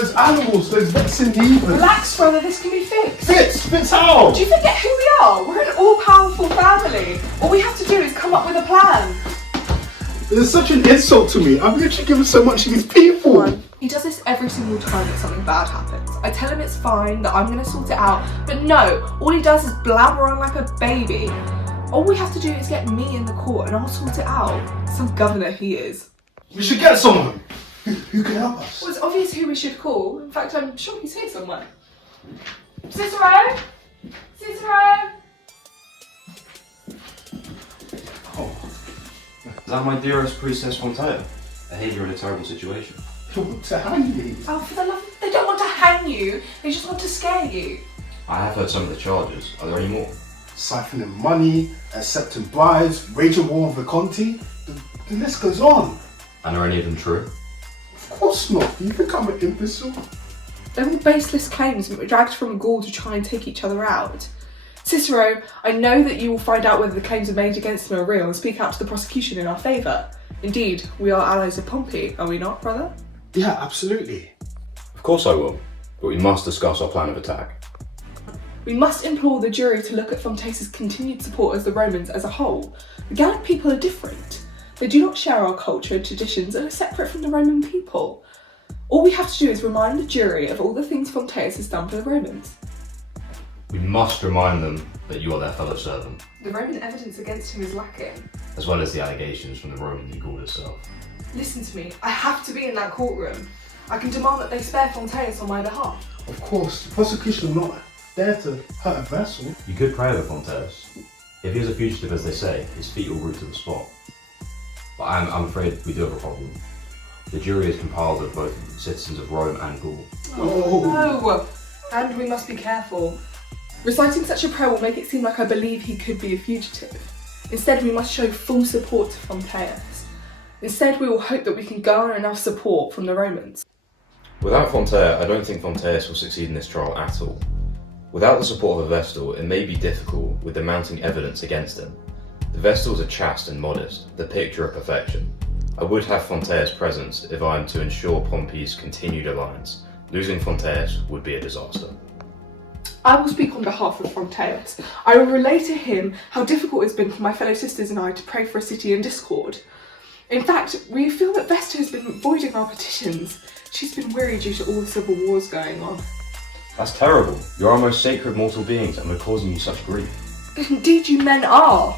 There's animals, there's vets in the even. Relax, brother, this can be fixed. Fits how? Do you forget who we are? We're an all-powerful family. All we have to do is come up with a plan. It's such an insult to me. I've literally given so much to these people. He does this every single time that something bad happens. I tell him it's fine, that I'm going to sort it out, but no, all he does is blabber on like a baby. All we have to do is get me in the court and I'll sort it out. Some governor he is. We should get someone who can help us. Well, it's obvious who we should call. In fact, I'm sure he's here somewhere. Cicero? Cicero? Oh, Is that my dearest Princess Fontaine? I hate you're in a terrible situation. they want to hang me. Oh, for the love of... They don't want to hang you. They just want to scare you. I have heard some of the charges. Are there any more? Siphoning money, accepting bribes, waging war with the Conti. The list goes on. And are any of them true? Of course not. Do you think I'm an imbecile? They're all baseless claims and were dragged from Gaul to try and take each other out. Cicero, I know that you will find out whether the claims are made against them are real and speak out to the prosecution in our favour. Indeed, we are allies of Pompey, are we not, brother? Yeah, absolutely. Of course I will, but we must discuss our plan of attack. We must implore the jury to look at Fontaines' continued support as the Romans as a whole. The Gallic people are different. They do not share our culture and traditions and are separate from the Roman people. All we have to do is remind the jury of all the things Fontaines has done for the Romans. We must remind them that you are their fellow servant, The Roman evidence against him is lacking. as well as the allegations from the Roman Gaul itself. Listen to me, I have to be in that courtroom. I can demand that they spare Fontaines on my behalf. Of course, the prosecution will not dare to hurt a vessel. You could pray over Fontaines. If he is a fugitive, as they say, his feet will root to the spot. But I'm afraid we do have a problem. The jury is compiled of both citizens of Rome and Gaul. No! And we must be careful. Reciting such a prayer will make it seem like I believe he could be a fugitive. Instead, we must show full support to Fontaines. Instead, we will hope that we can garner enough support from the Romans. Without Fontaine, I don't think Fontaines will succeed in this trial at all. Without the support of a Vestal, it may be difficult with the mounting evidence against him. The Vestals are chaste and modest, the picture of perfection. I would have Fontaines' presence if I am to ensure Pompey's continued alliance. Losing Fontaines would be a disaster. I will speak on behalf of Fontaines. I will relay to him how difficult it's been for my fellow sisters and I to pray for a city in discord. In fact, we feel that Vesta has been voiding our petitions. She's been weary due to all the civil wars going on. That's terrible. You're our most sacred mortal beings and we're causing you such grief. Indeed you men are.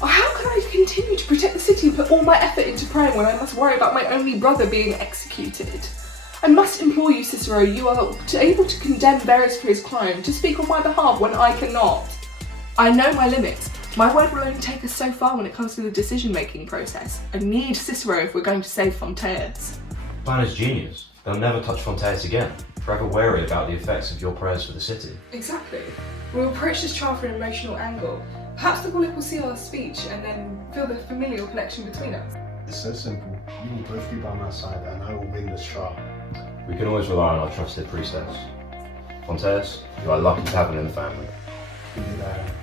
How can I continue to protect the city and put all my effort into praying when I must worry about my only brother being executed? I must implore you, Cicero, you are able to condemn Verus for his crime, to speak on my behalf when I cannot. I know my limits. My word will only take us so far when it comes to the decision-making process. I need Cicero if we're going to save Fontaines. The plan is genius. They'll never touch Fontaines again, forever wary about the effects of your prayers for the city. Exactly. We'll approach this trial from an emotional angle. Perhaps the public will see our speech and then feel the familial connection between us. It's so simple. You will both be by my side and I will win this trial. We can always rely on our trusted priestess. Fontaines, you are lucky to have him in the family. Indeed I am.